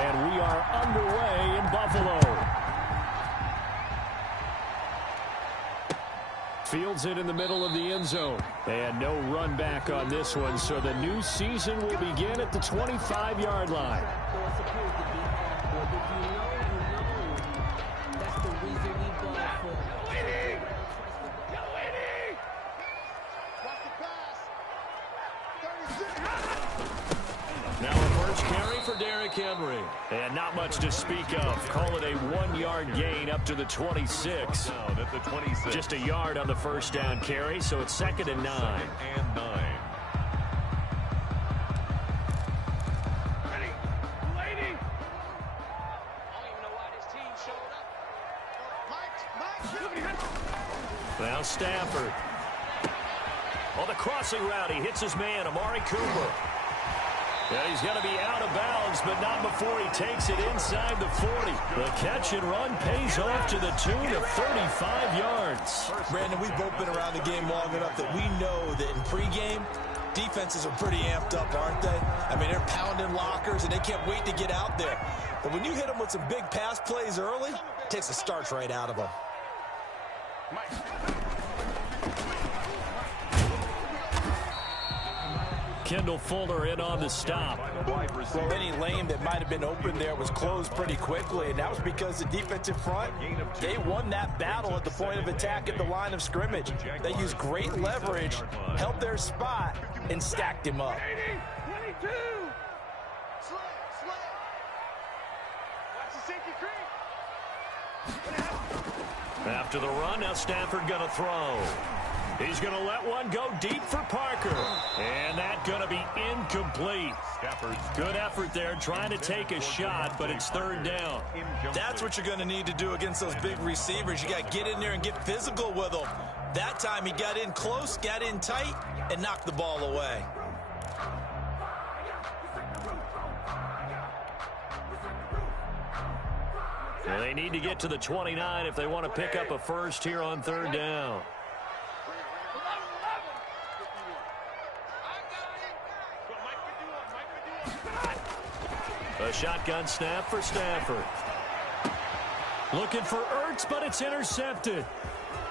And we are underway in Buffalo. Fields it in the middle of the end zone. And no run back on this one, so the new season will begin at the 25-yard line. Now a first carry for Derrick Henry. And not much to speak of. Call it a 1-yard gain up to the 26. At the 26. Just a yard on the first down carry, so it's 2nd and 9. 2nd and 9. Now Stafford. On the crossing route, he hits his man, Amari Cooper. And he's going to be out of bounds, but not before he takes it inside the 40. The catch and run pays off to the tune of 35 yards. Brandon, we've both been around the game long enough that we know that in pregame, defenses are pretty amped up, aren't they? I mean, they're pounding lockers, and they can't wait to get out there. But when you hit them with some big pass plays early, it takes the starch right out of them. Kendall Fuller in on the stop. Well, any lane that might have been open there was closed pretty quickly, and that was because the defensive front, they won that battle at the point of attack at the line of scrimmage. They used great leverage, held their spot, and stacked him up. After the run, now Stafford going to throw. He's going to let one go deep for Parker. And that's going to be incomplete. Good effort there trying to take a shot, but it's 3rd down. That's what you're going to need to do against those big receivers. You got to get in there and get physical with them. That time he got in close, got in tight, and knocked the ball away. Well, they need to get to the 29 if they want to pick up a first here on 3rd down. A shotgun snap for Stafford. Looking for Ertz, but it's intercepted.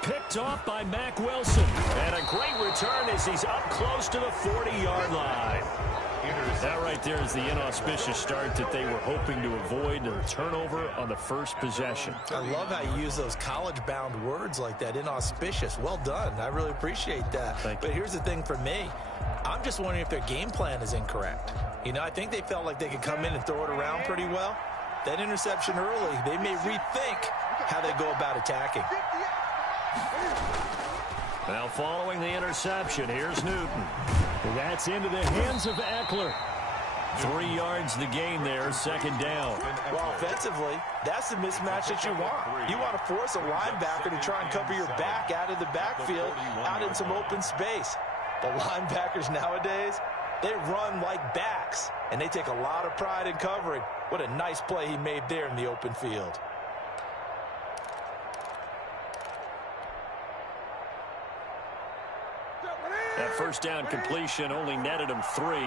Picked off by Mack Wilson. And a great return as he's up close to the 40-yard line. That right there is the inauspicious start that they were hoping to avoid, a turnover on the first possession. I love how you use those college-bound words like that, inauspicious. Well done. I really appreciate that. But here's the thing for me. I'm just wondering if their game plan is incorrect. You know, I think they felt like they could come in and throw it around pretty well. That interception early, they may rethink how they go about attacking. Now following the interception, here's Newton. That's into the hands of Eckler. 3 yards the gain there, 2nd down. Well, offensively, that's the mismatch that you want. You want to force a linebacker to try and cover your back out of the backfield, out in some open space. The linebackers nowadays, they run like backs, and they take a lot of pride in covering. What a nice play he made there in the open field. That first down completion only netted him 3.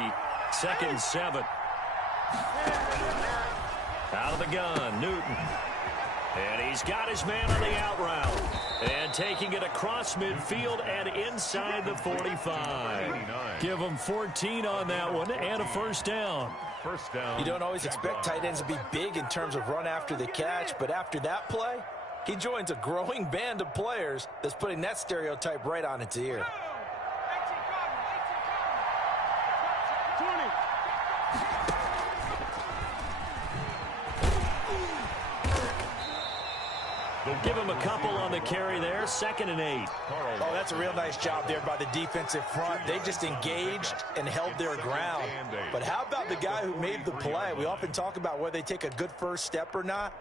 2nd and 7. Out of the gun, Newton. And he's got his man on the out route. And taking it across midfield and inside the 45. Give him 14 on that one and a first down. You don't always expect tight ends to be big in terms of run after the catch, but after that play, he joins a growing band of players that's putting that stereotype right on its ear. Give him a couple on the carry there, 2nd and 8. Oh, that's a real nice job there by the defensive front. They just engaged and held their ground. But how about the guy who made the play? We often talk about whether they take a good first step or not.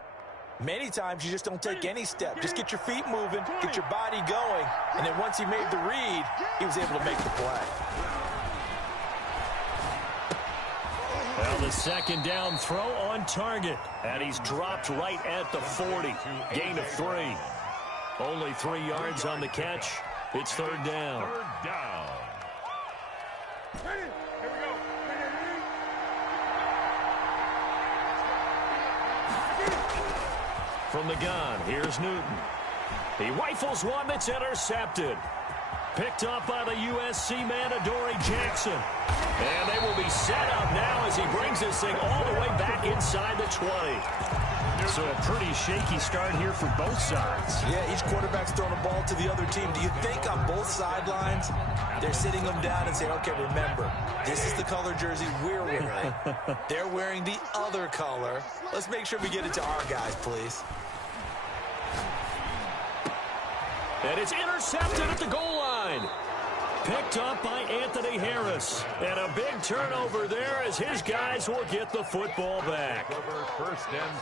Many times you just don't take any step. Just get your feet moving, get your body going, and then once he made the read, he was able to make the play. Well, the 2nd down throw on target. And he's dropped right at the 40. Gain of 3. Only 3 yards on the catch. It's 3rd down. 3rd down. From the gun, here's Newton. He rifles one that's intercepted. Picked up by the USC man, Adoree Jackson. And they will be set up now as he brings this thing all the way back inside the 20. So a pretty shaky start here for both sides. Yeah, each quarterback's throwing the ball to the other team. Do you think on both sidelines they're sitting them down and saying, okay, remember, this is the color jersey we're wearing. They're wearing the other color. Let's make sure we get it to our guys, please. And it's intercepted at the goal line. Picked up by Anthony Harris. And a big turnover there as his guys will get the football back.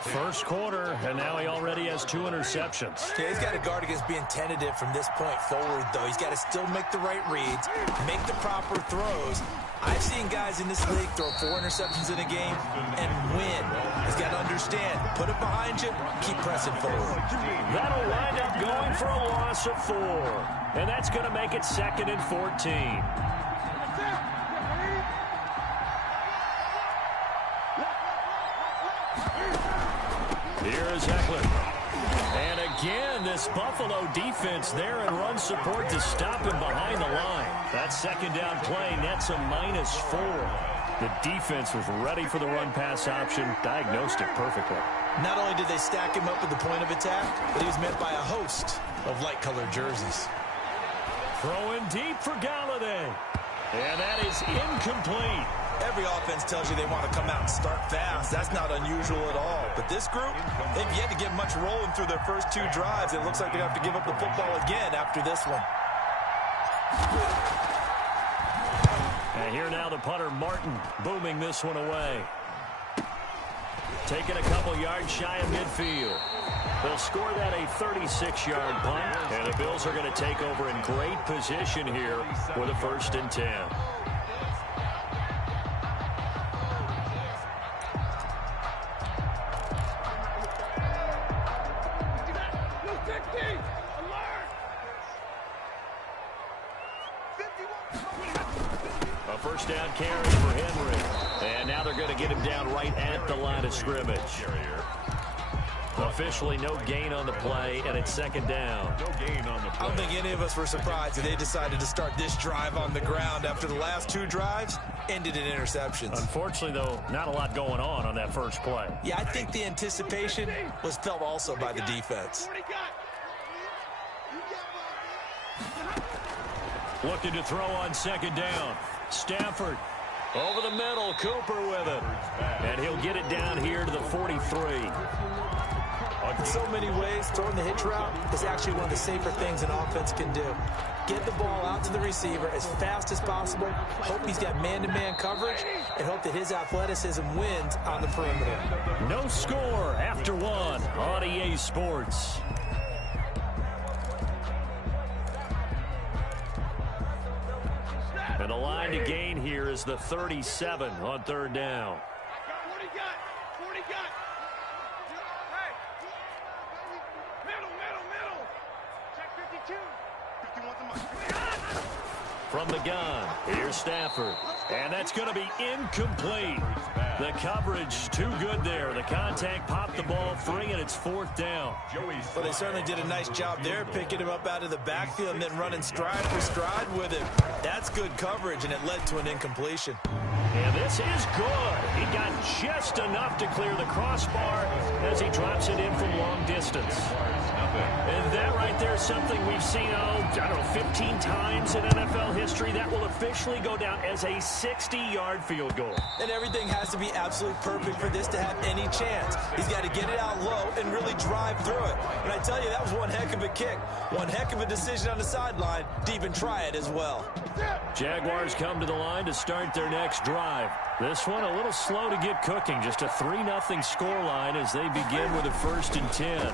First quarter, and now he already has 2 interceptions. Yeah, he's got to guard against being tentative from this point forward, though. He's got to still make the right reads, make the proper throws. I've seen guys in this league throw 4 interceptions in a game and win. He's got to understand, put it behind you, keep pressing forward. That'll wind up going for a loss of 4. And that's going to make it 2nd and 14. Here's Eckler. And again, this Buffalo defense there and run support to stop him behind the line. That second down play nets a -4. The defense was ready for the run-pass option, diagnosed it perfectly. Not only did they stack him up at the point of attack, but he was met by a host of light-colored jerseys. Throwing deep for Galladay. And that is incomplete. Every offense tells you they want to come out and start fast. That's not unusual at all. But this group, they've yet to get much rolling through their first 2 drives. It looks like they have to give up the football again after this one. And here now the punter, Martin, booming this one away. Taking a couple yards shy of midfield. They'll score that a 36-yard punt. And the Bills are going to take over in great position here for the 1st and 10. A first down carry for Henry. And now they're going to get him down right at the line of scrimmage. Officially no gain on the play, and it's 2nd down. No gain on the play. I don't think any of us were surprised that they decided to start this drive on the ground after the last 2 drives ended in interceptions. Unfortunately, though, not a lot going on that first play. Yeah, I think the anticipation was felt also by the defense. Looking to throw on 2nd down. Stafford over the middle. Cooper with it. And he'll get it down here to the 43. In so many ways, throwing the hitch route is actually one of the safer things an offense can do. Get the ball out to the receiver as fast as possible, hope he's got man-to-man coverage, and hope that his athleticism wins on the perimeter. No score after 1 on EA Sports. And the line to gain here is the 37 on 3rd down. From the gun, here's Stafford. And that's going to be incomplete. The coverage too good there. The contact popped the ball free, and it's 4th down. Well, they certainly did a nice job there, picking him up out of the backfield and then running stride for stride with him. That's good coverage, and it led to an incompletion. And this is good. He got just enough to clear the crossbar as he drops it in from long distance. And that right there is something we've seen, I don't know, 15 times in NFL history. That will officially go down as a 60-yard field goal. And everything has to be absolutely perfect for this to have any chance. He's got to get it out low and really drive through it. And I tell you, that was one heck of a kick. One heck of a decision on the sideline to even try it as well. Jaguars come to the line to start their next drive. This one a little slow to get cooking. Just a 3-0 scoreline as they begin with a 1st and 10.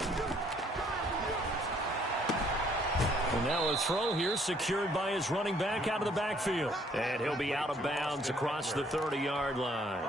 And Now a throw here secured by his running back out of the backfield. And he'll be out of bounds across the 30-yard line.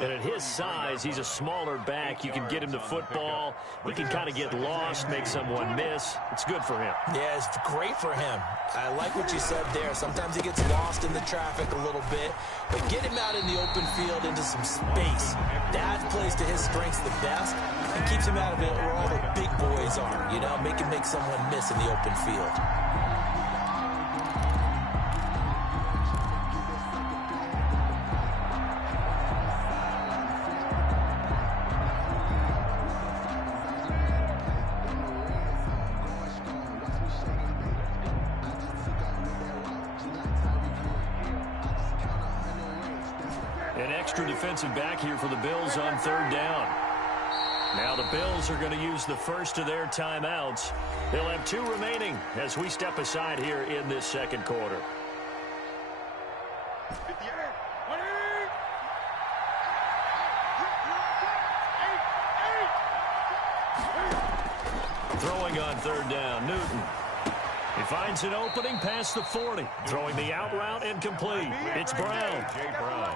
And at his size, he's a smaller back. You can get him to football. He can kind of get lost, make someone miss. It's good for him. Yeah, it's great for him. I like what you said there. Sometimes he gets lost in the traffic a little bit. But get him out in the open field into some space. That plays to his strengths the best and keeps him out of it where all the big boys are. You know, make him make someone miss in the open field. An extra defensive back here for the Bills on 3rd down. Now the Bills are going to use the first of their timeouts. They'll have 2 remaining as we step aside here in this second quarter. Throwing on 3rd down, Newton. He finds an opening past the 40. Throwing the out route incomplete. It's Brown.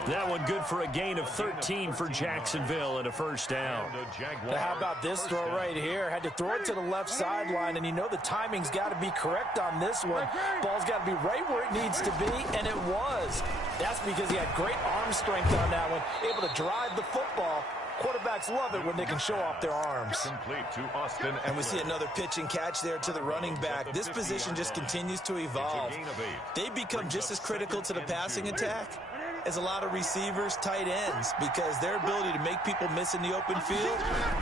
That one good for a gain of 13 for Jacksonville and a first down. Now how about this throw right here? Had to throw it to the left sideline, and you know the timing's got to be correct on this one. Ball's got to be right where it needs to be, and it was. That's because he had great arm strength on that one, able to drive the football. Quarterbacks love it when they can show off their arms. Complete to Austin. And we see another pitch and catch there to the running back. This position just continues to evolve. They become just as critical to the passing attack as a lot of receivers, tight ends, because their ability to make people miss in the open field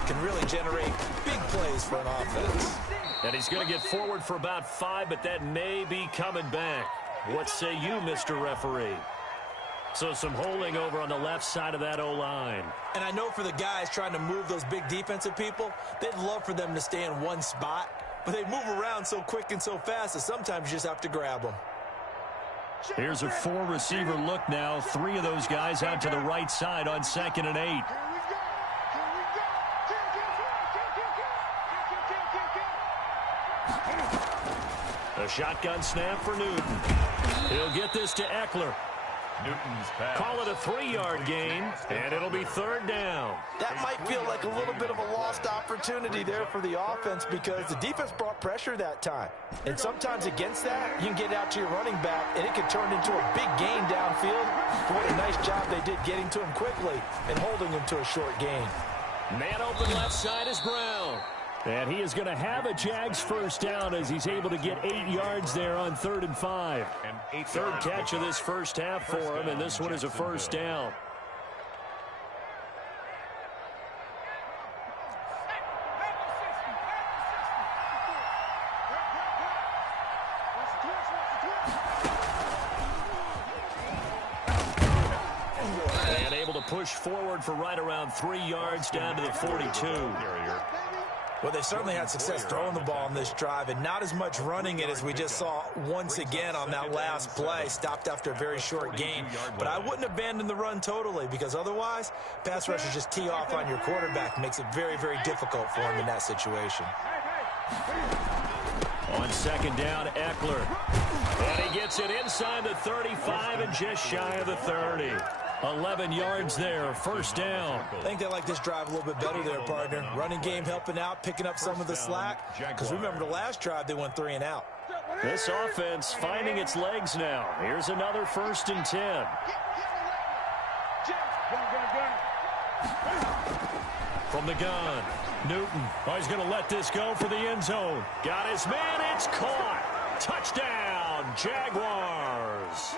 can really generate big plays for an offense. And he's going to get forward for about 5, but that may be coming back. What say you, Mr. Referee? So some holding over on the left side of that O-line. And I know for the guys trying to move those big defensive people, they'd love for them to stay in one spot, but they move around so quick and so fast that sometimes you just have to grab them. Here's a 4-receiver look now. 3 of those guys out to the right side on 2nd and 8. A shotgun snap for Newton. He'll get this to Eckler. Newton's pass. Call it a 3-yard gain, and it'll be 3rd down. That might feel like a little bit of a lost opportunity there for the offense because the defense brought pressure that time. And sometimes against that, you can get out to your running back, and it can turn into a big gain downfield. What a nice job they did getting to him quickly and holding him to a short gain. Man open left side is Brown. And he is going to have a Jags first down as he's able to get 8 yards there on 3rd and 5. Third catch of this first half for him, and this one is a first down. And able to push forward for right around 3 yards down to the 42. Well, they certainly had success throwing the ball on this drive and not as much running it as we just saw once again on that last play. Stopped after a very short gain. But I wouldn't abandon the run totally because otherwise, pass rushers just tee off on your quarterback. Makes it very, very difficult for him in that situation. On 2nd down, Eckler. And he gets it inside the 35 and just shy of the 30. 11 yards there, first down. I think they like this drive a little bit better there, partner. Running game helping out, picking up some of the slack. Because remember the last drive, they went 3 and out. This offense finding its legs now. Here's another 1st and 10. From the gun, Newton. Oh, he's going to let this go for the end zone. Got his man, it's caught. Touchdown, Jaguars.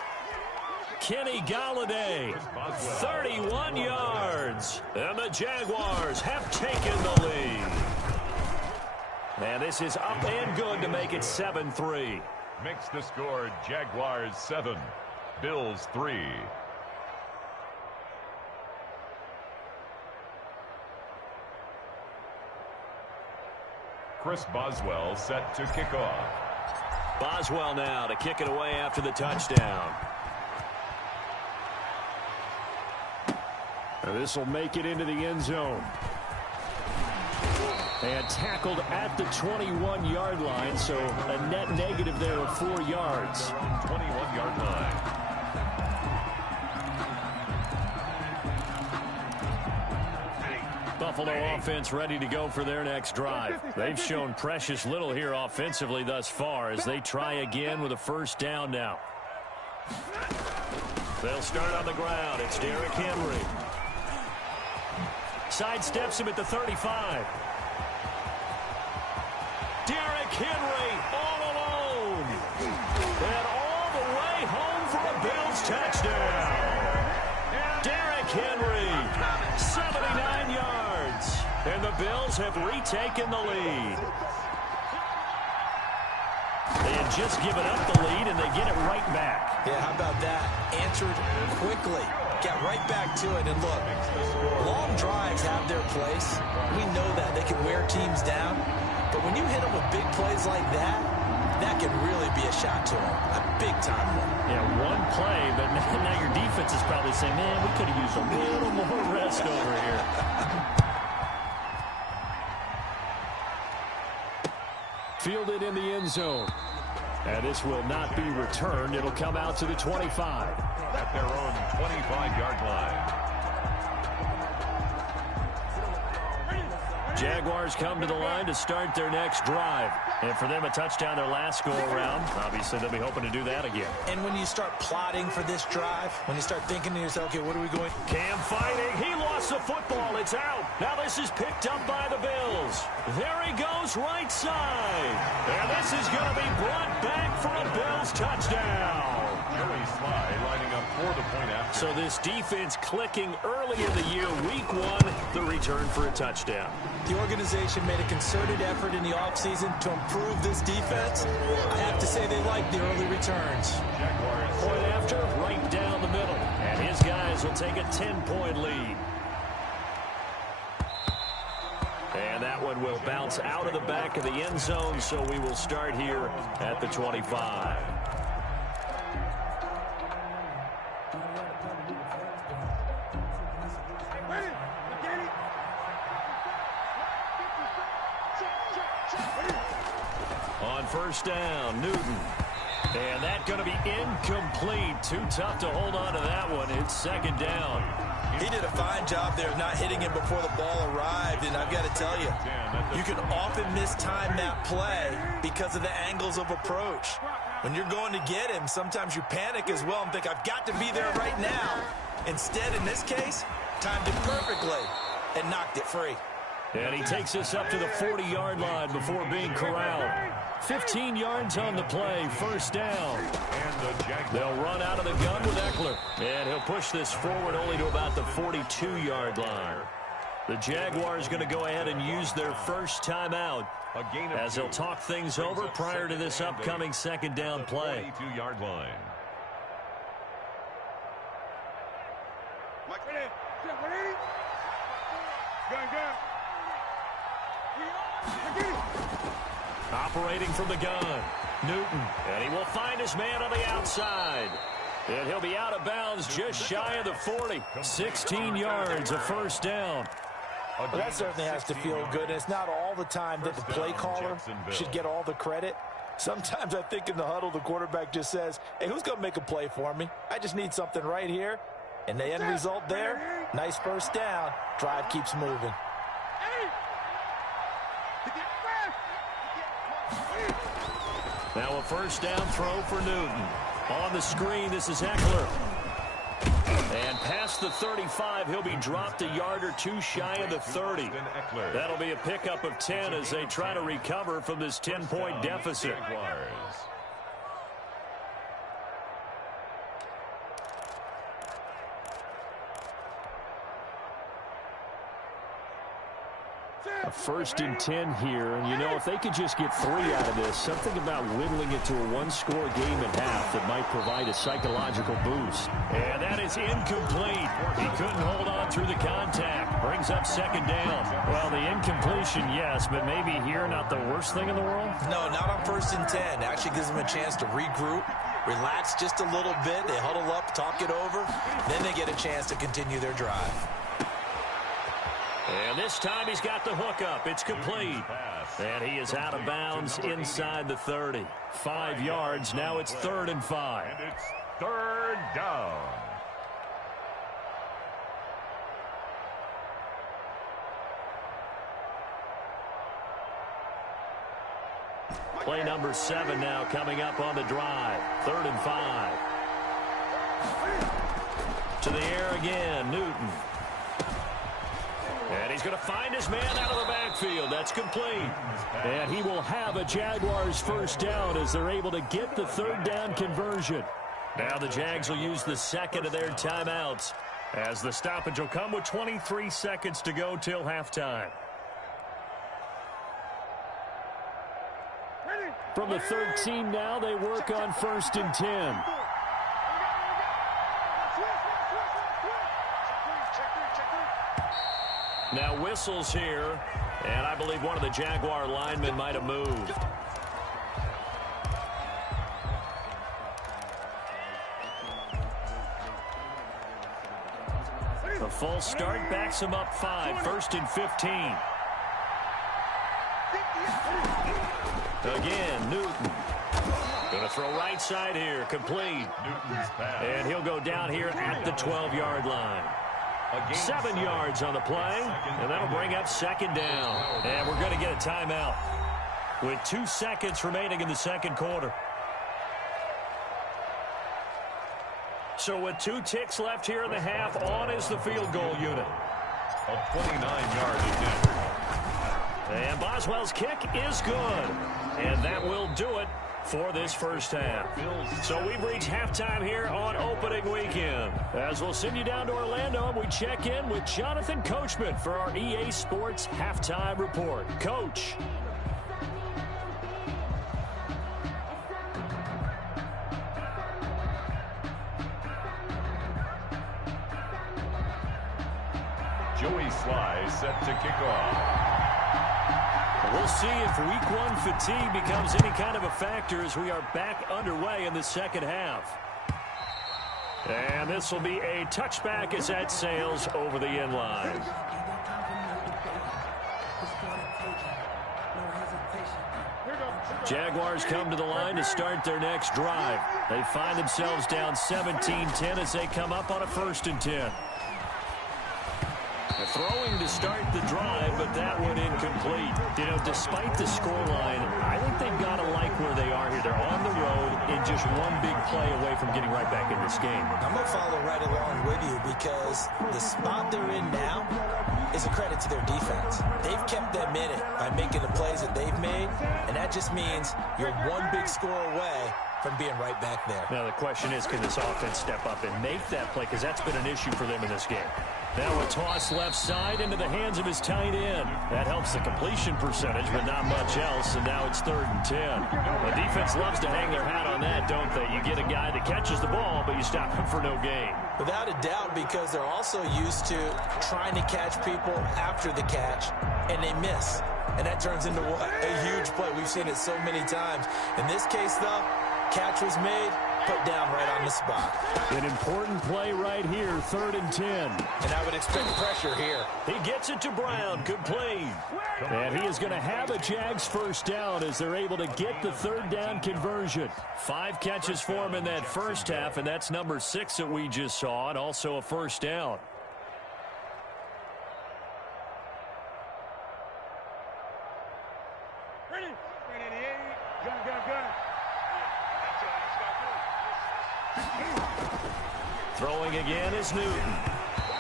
Kenny Golladay, 31 yards. And the Jaguars have taken the lead. And this is up and good to make it 7-3. Makes the score Jaguars 7, Bills 3. Chris Boswell set to kick off. Boswell now to kick it away after the touchdown. And this will make it into the end zone. And tackled at the 21-yard line, so a net negative there of 4 yards. 21-yard line. Buffalo offense ready to go for their next drive. They've shown precious little here offensively thus far as they try again with a first down now. They'll start on the ground. It's Derrick Henry. Sidesteps him at the 35. Derrick Henry all alone. And all the way home for a Bills touchdown. Derrick Henry, 79 yards. And the Bills have retaken the lead. They had just given up the lead, and they get it right back. Yeah, how about that? Answered quickly. Got right back to it. And look, long drives have their place. We know that. They can wear teams down. But when you hit them with big plays like that, that can really be a shot to them. A big-time one. Yeah, one play, but now your defense is probably saying, man, we could have used a little more rest over here. Fielded in the end zone. And this will not be returned. It'll come out to the 25. At their own 25-yard line. Jaguars come to the line to start their next drive. And for them, a touchdown their last go-around. Obviously, they'll be hoping to do that again. And when you start plotting for this drive, when you start thinking to yourself, okay, what are we going? Cam fighting. He lost the football. It's out. Now this is picked up by the Bills. There he goes right side. And this is going to be brought back for a Bills touchdown. Joey Slye lining up for the point after. So this defense clicking early in the year. Week 1, the return for a touchdown. The organization made a concerted effort in the offseason to improve this defense. I have to say they like the early returns. Point after, right down the middle. And his guys will take a 10-point lead. And that one will bounce out of the back of the end zone, so we will start here at the 25. On first down, Newton. And that's going to be incomplete. Too tough to hold on to that one. It's second down. He did a fine job there of not hitting him before the ball arrived, and I've got to tell you, you can often mistime that play because of the angles of approach. When you're going to get him, sometimes you panic as well and think, I've got to be there right now. Instead, in this case, timed it perfectly and knocked it free. And he takes us up to the 40-yard line before being corralled. 15 yards on the play, first down. They'll run out of the gun with Eckler. And he'll push this forward only to about the 42-yard line. The Jaguars going to go ahead and use their first timeout as they'll talk things over prior to this upcoming second down play. 42-yard line. Operating from the gun, Newton, and he will find his man on the outside. And he'll be out of bounds just shy of the 40. 16 yards, a first down. Well, that certainly has to feel good. And it's not all the time that the play caller should get all the credit. Sometimes I think in the huddle, the quarterback just says, hey, who's going to make a play for me? I just need something right here. And the end result there, nice first down. Drive keeps moving. Now a first down throw for Newton. On the screen, this is Eckler. And past the 35, he'll be dropped a yard or two shy of the 30. That'll be a pickup of 10 as they try to recover from this 10-point deficit. A 1st and 10 here, and you know, if they could just get 3 out of this, something about whittling it to a one-score game at half that might provide a psychological boost. And that is incomplete. He couldn't hold on through the contact. Brings up second down. Well, the incompletion, yes, but maybe here not the worst thing in the world? No, not on 1st and 10. Actually gives them a chance to regroup, relax just a little bit. They huddle up, talk it over. Then they get a chance to continue their drive. And this time he's got the hook up. It's complete. And he is out of bounds inside the 30. 5 yards. Now it's 3rd and 5. And it's 3rd down. Play number 7 now coming up on the drive. 3rd and 5. To the air again, Newton. And he's going to find his man out of the backfield. That's complete. And he will have a Jaguars first down as they're able to get the 3rd down conversion. Now the Jags will use the second of their timeouts as the stoppage will come with 23 seconds to go till halftime. From the 13 now, they work on 1st and 10. Now whistles here, and I believe one of the Jaguar linemen might have moved. A false start backs him up 5, 1st and 15. Again, Newton. Going to throw right side here, complete. And he'll go down here at the 12-yard line. 7 yards on the play, and that'll bring up 2nd down. And we're going to get a timeout with 2 seconds remaining in the 2nd quarter. So with 2 ticks left here in the half, on is the field goal unit. A 29-yard attempt. And Boswell's kick is good. And that will do it for this first half. So we've reached halftime here on opening weekend. As we'll send you down to Orlando, and we check in with Jonathan Coachman for our EA Sports Halftime Report. Coach. Joey Sly set to kick off. We'll see if week 1 fatigue becomes any kind of a factor as we are back underway in the second half. And this will be a touchback as that sails over the end line. Jaguars come to the line to start their next drive. They find themselves down 17-10 as they come up on a 1st and 10. Throwing to start the drive, but that one incomplete. You know, despite the scoreline, I think they've got to like where they are here. They're on the road and just one big play away from getting right back in this game. I'm going to follow right along with you because the spot they're in now is a credit to their defense. They've kept them in it by making the plays that they've made, and that just means you're one big score away from being right back there. Now the question is, can this offense step up and make that play? Because that's been an issue for them in this game. Now a toss left side into the hands of his tight end. That helps the completion percentage, but not much else. And now it's 3rd and 10. The defense loves to hang their hat on that, don't they? You get a guy that catches the ball, but you stop him for no gain. Without a doubt, because they're also used to trying to catch people after the catch, and they miss. And that turns into a huge play. We've seen it so many times. In this case, though, catch was made, put down right on the spot. An important play right here, 3rd and 10. And I would expect pressure here. He gets it to Brown, complete. And he is going to have a Jags first down as they're able to get the 3rd down conversion. 5 catches for him in that first half, and that's number 6 that we just saw, and also a first down. Throwing again is Newton.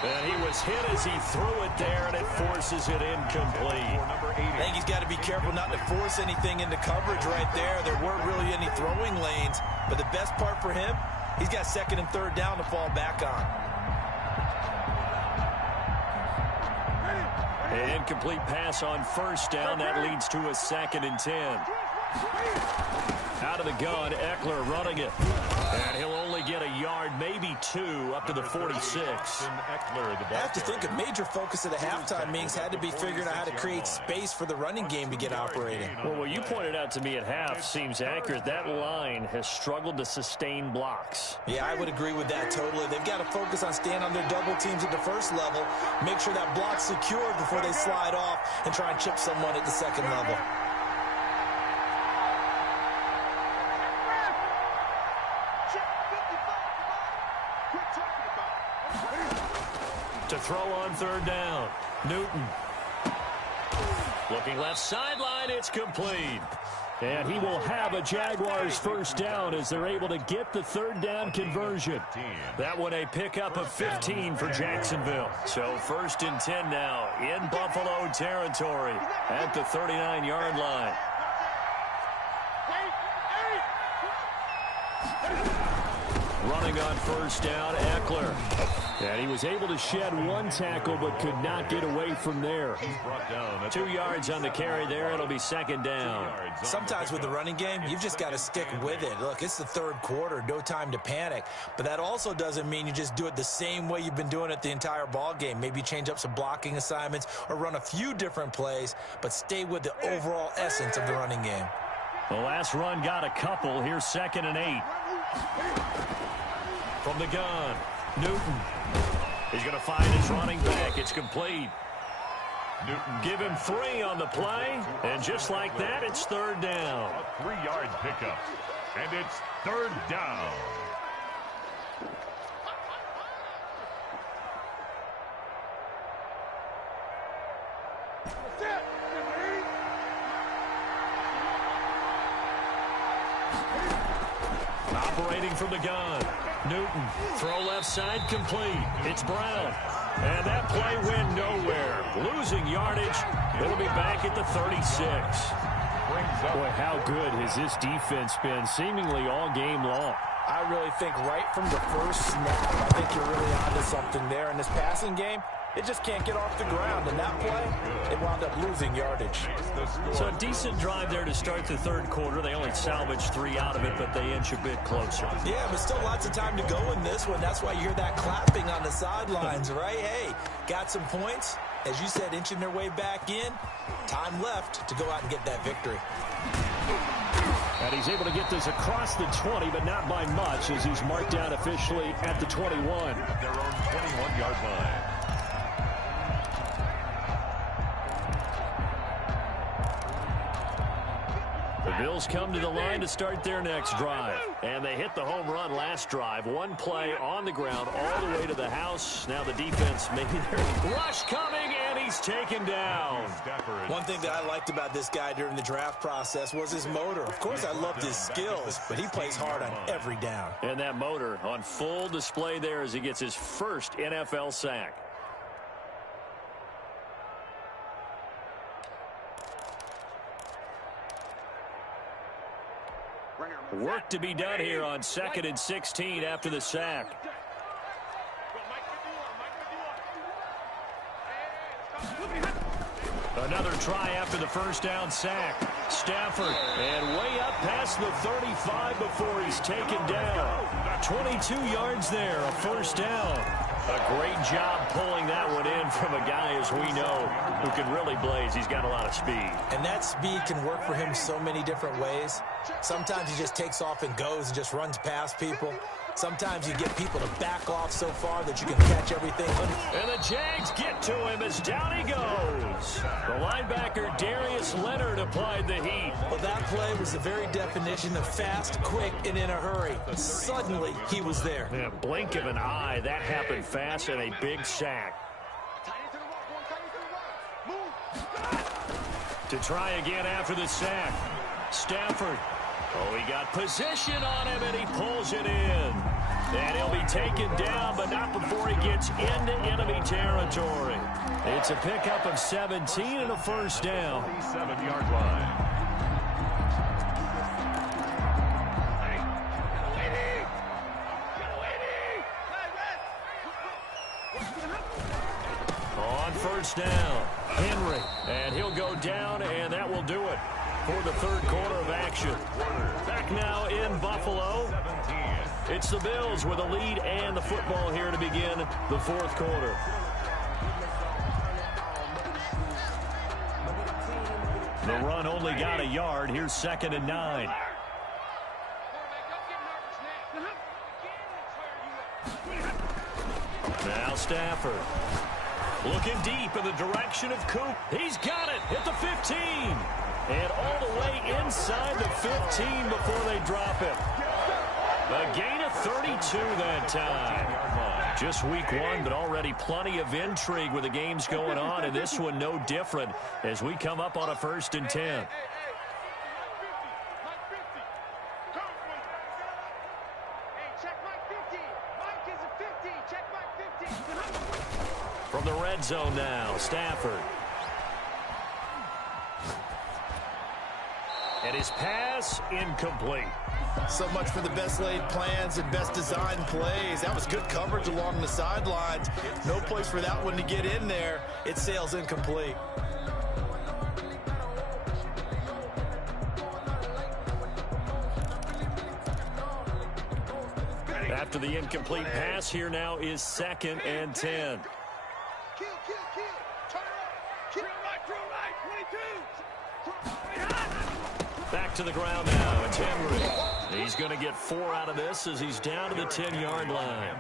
And he was hit as he threw it there, and it forces it incomplete. I think he's got to be careful not to force anything into coverage right there. There weren't really any throwing lanes, but the best part for him, he's got 2nd and 3rd down to fall back on. An incomplete pass on first down. That leads to a 2nd and 10. Out of the gun, Eckler running it. And he'll only get a yard, maybe 2, up to the 46. I have to think a major focus of the halftime meetings had to be figuring out how to create space for the running game to get operating. Well, what you pointed out to me at half seems accurate. That line has struggled to sustain blocks. Yeah, I would agree with that totally. They've got to focus on staying on their double teams at the first level, make sure that block's secure before they slide off and try and chip someone at the second level. To throw on third down, Newton. Looking left sideline, it's complete. And he will have a Jaguars first down as they're able to get the third down conversion. That one a pickup of 15 for Jacksonville. So 1st and 10 now in Buffalo territory at the 39-yard line. Running on first down, Eckler. And he was able to shed one tackle but could not get away from there. 2 yards on the carry there. It'll be 2nd down. Sometimes with the running game, you've just got to stick with it. Look, it's the 3rd quarter. No time to panic. But that also doesn't mean you just do it the same way you've been doing it the entire ball game. Maybe change up some blocking assignments or run a few different plays, but stay with the overall essence of the running game. The last run got a couple. Here's 2nd and 8. From the gun, Newton. He's going to find his running back. It's complete. Newton. Give him 3 on the play. And just like that, it's 3rd down. A 3-yard pickup. And it's 3rd down. Operating from the gun. Newton, throw left side, complete. It's Brown. And that play went nowhere. Losing yardage. It'll be back at the 36. Boy, how good has this defense been seemingly all game long? I really think right from the first snap, I think you're really onto something there. In this passing game, it just can't get off the ground. And that play, it wound up losing yardage. So a decent drive there to start the 3rd quarter. They only salvaged 3 out of it, but they inch a bit closer. Yeah, but still lots of time to go in this one. That's why you hear that clapping on the sidelines, right? Hey, got some points. As you said, inching their way back in. Time left to go out and get that victory. And he's able to get this across the 20, but not by much, as he's marked down officially at the 21. Their own 21-yard line. The Bills come to the line to start their next drive. And they hit the home run last drive. One play on the ground all the way to the house. Now the defense making their rush coming, and he's taken down. One thing that I liked about this guy during the draft process was his motor. Of course, I loved his skills, but he plays hard on every down. And that motor on full display there as he gets his first NFL sack. Work to be done here on 2nd and 16 after the sack. Another try after the first down sack. Stafford, and way up past the 35 before he's taken down. 22 yards there, a first down. A great job pulling that one in from a guy, as we know, who can really blaze. He's got a lot of speed. And that speed can work for him so many different ways. Sometimes he just takes off and goes and just runs past people. Sometimes you get people to back off so far that you can catch everything. And the Jags get to him as down he goes. The linebacker Darius Leonard applied the heat. Well, that play was the very definition of fast, quick, and in a hurry. Suddenly, he was there. In a blink of an eye, that happened fast, and a big sack. To try again after the sack. Stafford. Oh, he got position on him, and he pulls it in. And he'll be taken down, but not before he gets into enemy territory. It's a pickup of 17 and a first down. 7-yard line. On first down, Henry. And he'll go down, and that will do it. for the third quarter of action. Back now in Buffalo. It's the Bills with a lead and the football here to begin the fourth quarter. The run only got a yard. Here's 2nd and 9. Now Stafford. Looking deep in the direction of Coop. He's got it at the 15. And all the way inside the 15 before they drop him. A gain of 32 that time. Just week 1, but already plenty of intrigue with the games going on, and this one no different as we come up on a 1st and 10. From the red zone now, Stafford. And his pass incomplete. So much for the best laid plans and best designed plays. That was good coverage along the sidelines. No place for that one to get in there. It sails incomplete. After the incomplete pass, here now is 2nd and 10. Back to the ground now. It's Henry. He's going to get 4 out of this as he's down to the 10-yard line.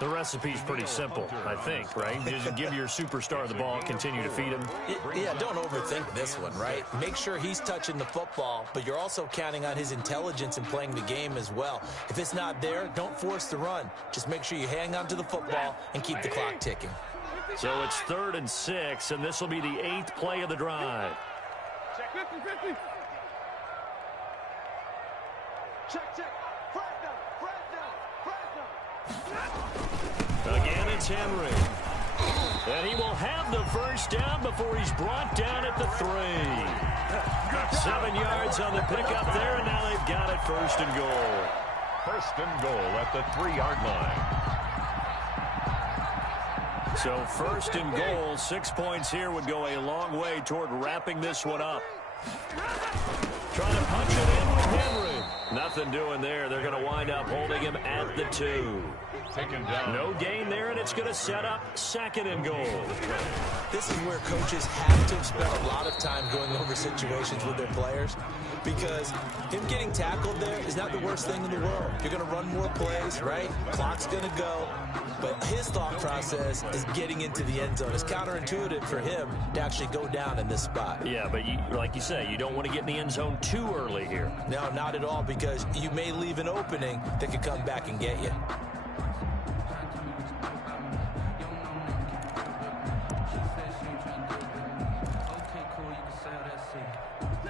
The recipe's pretty simple, I think, right? Just give your superstar the ball, continue to feed him. Yeah, don't overthink this one, right? Make sure he's touching the football, but you're also counting on his intelligence in playing the game as well. If it's not there, don't force the run. Just make sure you hang on to the football and keep the clock ticking. So it's 3rd and 6, and this will be the 8th play of the drive. Check 50-50. Check. Again, it's Henry. And he will have the first down before he's brought down at the 3. 7 yards on the pickup there, and now they've got it 1st and goal. 1st and goal at the 3-yard line. So 1st and goal, 6 points here would go a long way toward wrapping this one up. Trying to punch it in with Henry. Nothing doing there. They're going to wind up holding him at the 2. Taken down. No gain there, and it's going to set up 2nd and goal. This is where coaches have to spend a lot of time going over situations with their players, because him getting tackled there is not the worst thing in the world. You're going to run more plays, right? Clock's going to go. But his thought process is getting into the end zone. It's counterintuitive for him to actually go down in this spot. Yeah, but like you say, you don't want to get in the end zone too early here. No, not at all, because you may leave an opening that could come back and get you.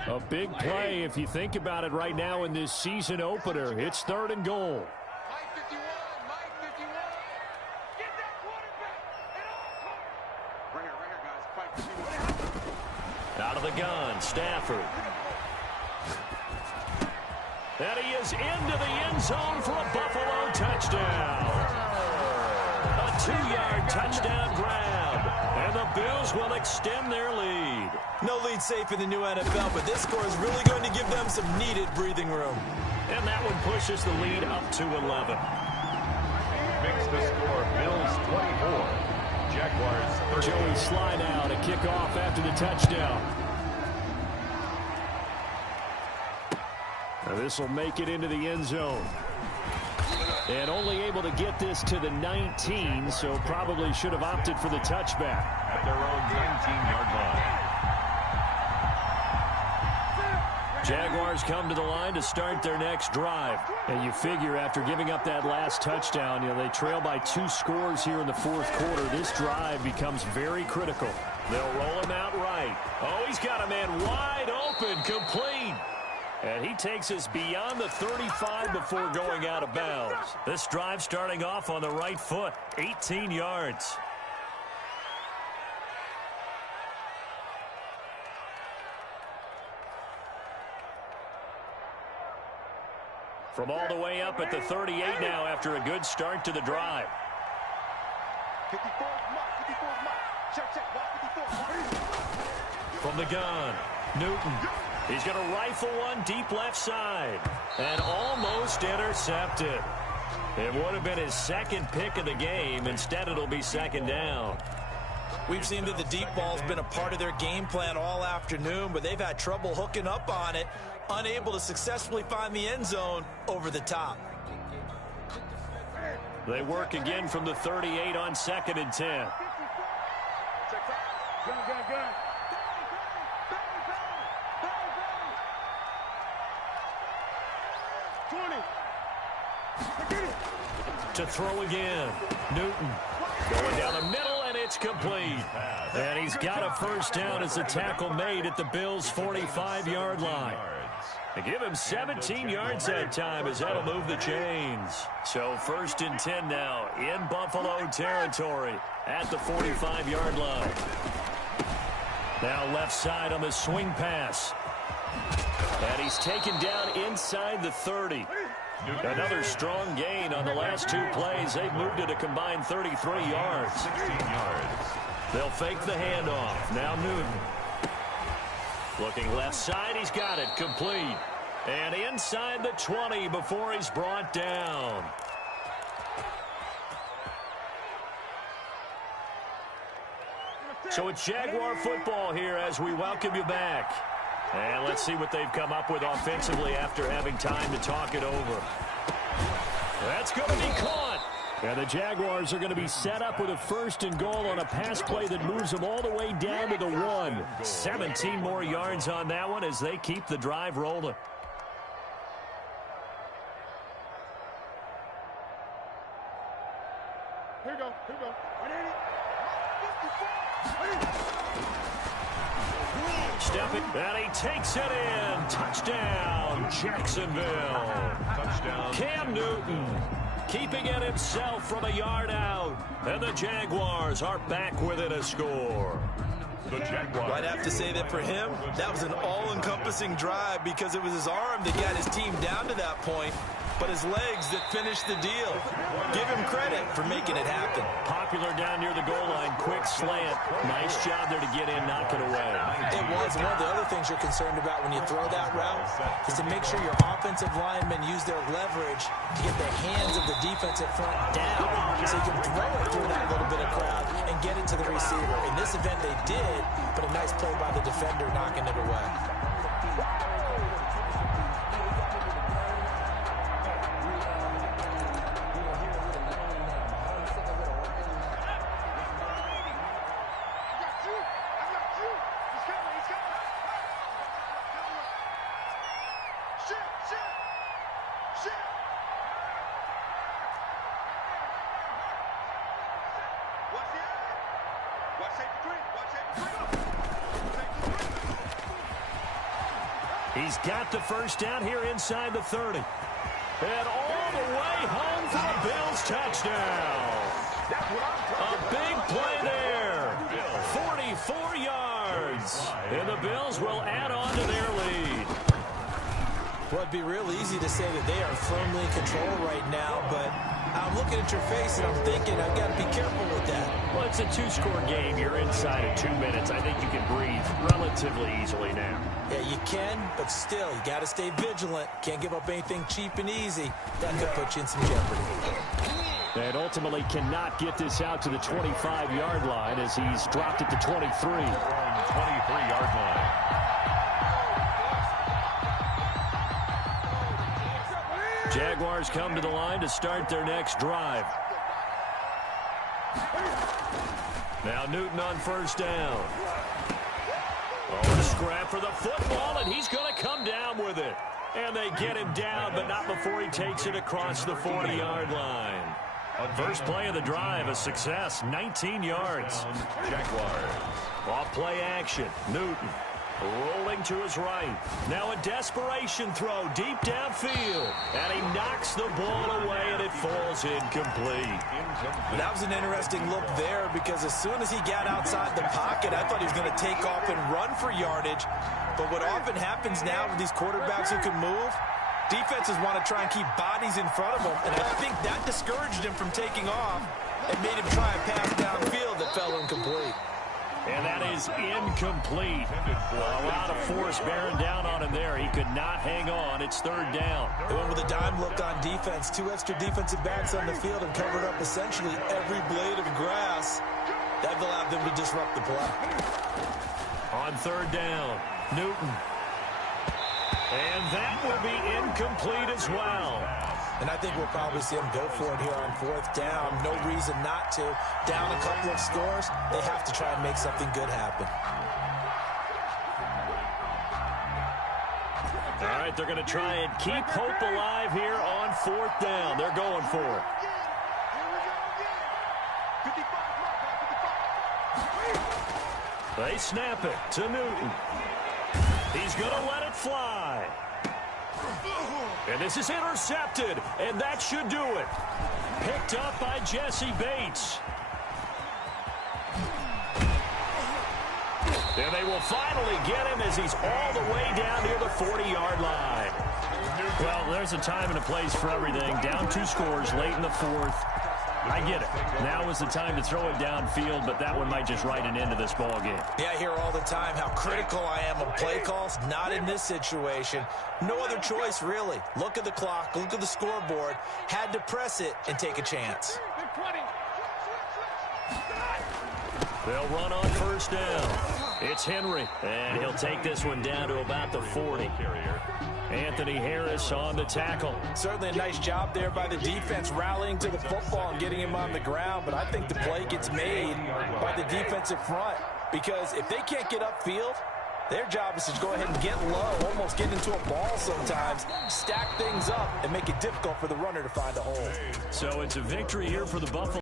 A big play if you think about it right now in this season opener. It's 3rd and goal. Mike 51. Get that quarterback. Right here, guys. Fight 51. Out of the gun, Stafford. And he is into the end zone for a Buffalo touchdown. A 2-yard touchdown grab. And the Bills will extend their lead. No lead safe in the new NFL, but this score is really going to give them some needed breathing room. And that one pushes the lead up to 11. Makes the score Bills 24, Jaguars 30. Joey slide out, a kickoff after the touchdown. Now this will make it into the end zone. And only able to get this to the 19, so probably should have opted for the touchback. At their own 19-yard line. Jaguars come to the line to start their next drive. And you figure after giving up that last touchdown, they trail by 2 scores here in the fourth quarter. This drive becomes very critical. They'll roll him out right. Oh, he's got a man wide open, complete. And he takes us beyond the 35 before going out of bounds. This drive starting off on the right foot, 18 yards. From all the way up at the 38 now after a good start to the drive. 54 Check. From the gun, Newton. He's going to rifle one deep left side. And almost intercepted. It would have been his second pick of the game. Instead, it'll be second down. We've seen that the deep ball's been a part of their game plan all afternoon, but they've had trouble hooking up on it, unable to successfully find the end zone over the top. They work again from the 38 on 2nd and 10. To throw again. Newton going down the middle, and it's complete. And he's got a first down as the tackle made at the Bills' 45-yard line. They give him 17 yards that time as that'll move the chains. So 1st and 10 now in Buffalo territory at the 45-yard line. Now left side on the swing pass. And he's taken down inside the 30. Another strong gain on the last 2 plays. They've moved it a combined 33 yards. 16 yards. They'll fake the handoff. Now Newton. Looking left side. He's got it. Complete. And inside the 20 before he's brought down. So it's Jaguar football here as we welcome you back. And let's see what they've come up with offensively after having time to talk it over. That's going to be caught. And the Jaguars are going to be set up with a 1st and goal on a pass play that moves them all the way down to the 1. 17 more yards on that one as they keep the drive rolling. Here we go. Stepping, and he takes it in. Touchdown, Jacksonville. Touchdown. Cam Newton keeping it himself from a yard out. And the Jaguars are back within a score. The Jaguars. I'd have to say that for him, that was an all-encompassing drive because it was his arm that got his team down to that point, but his legs that finished the deal. Give him credit for making it happen. Popular down near the goal line. Quick slant. Nice job there to get in, knock it away. It was. One of the other things you're concerned about when you throw that route is to make sure your offensive linemen use their leverage to get the hands of the defensive front down so you can throw it through that little bit of crowd and get it to the receiver. In this event, they did, but a nice play by the defender knocking it away. He's got the first down here inside the 30. And all the way home for the Bills touchdown. A big play there. 44 yards. And the Bills will add on to their lead. Well, it'd be real easy to say that they are firmly in control right now, but I'm looking at your face and I'm thinking I've got to be careful with that. Well, it's a 2-score game. You're inside of 2 minutes. I think you can breathe relatively easily now. Yeah, you can, but still, you got to stay vigilant. Can't give up anything cheap and easy. That could put you in some jeopardy. And ultimately cannot get this out to the 25-yard line as he's dropped it to 23. 23-yard line. Jaguars come to the line to start their next drive. Now Newton on first down. Oh, a scrap for the football, and he's going to come down with it. And they get him down, but not before he takes it across the 40-yard line. First play of the drive, a success, 19 yards. Jaguars. Off play action, Newton rolling to his right. Now a desperation throw deep downfield. And he knocks the ball away, and it falls incomplete. That was an interesting look there because as soon as he got outside the pocket, I thought he was going to take off and run for yardage. But what often happens now with these quarterbacks who can move, defenses want to try and keep bodies in front of them. And I think that discouraged him from taking off and made him try a pass downfield that fell incomplete. And that is incomplete. A lot of force bearing down on him there. He could not hang on. It's third down. They went with a dime look on defense. 2 extra defensive backs on the field and covered up essentially every blade of grass. That allowed them to disrupt the play. On third down, Newton. And that will be incomplete as well. And I think we'll probably see them go for it here on fourth down. No reason not to. Down a couple of scores, they have to try and make something good happen. All right, they're going to try and keep hope alive here on fourth down. They're going for it. They snap it to Newton. He's going to let it fly. And this is intercepted, and that should do it. Picked up by Jesse Bates. And they will finally get him as he's all the way down near the 40-yard line. Well, there's a time and a place for everything. Down 2 scores late in the fourth. I get it. Now is the time to throw it downfield, but that one might just write an end to this ball game. Yeah, I hear all the time how critical I am of play calls. Not in this situation. No other choice, really. Look at the clock. Look at the scoreboard. Had to press it and take a chance. They'll run on first down. It's Henry, and he'll take this one down to about the 40. Anthony Harris on the tackle. Certainly a nice job there by the defense rallying to the football and getting him on the ground, but I think the play gets made by the defensive front because if they can't get upfield, their job is to go ahead and get low, almost get into a ball sometimes, stack things up, and make it difficult for the runner to find a hole. So it's a victory here for the Buffalo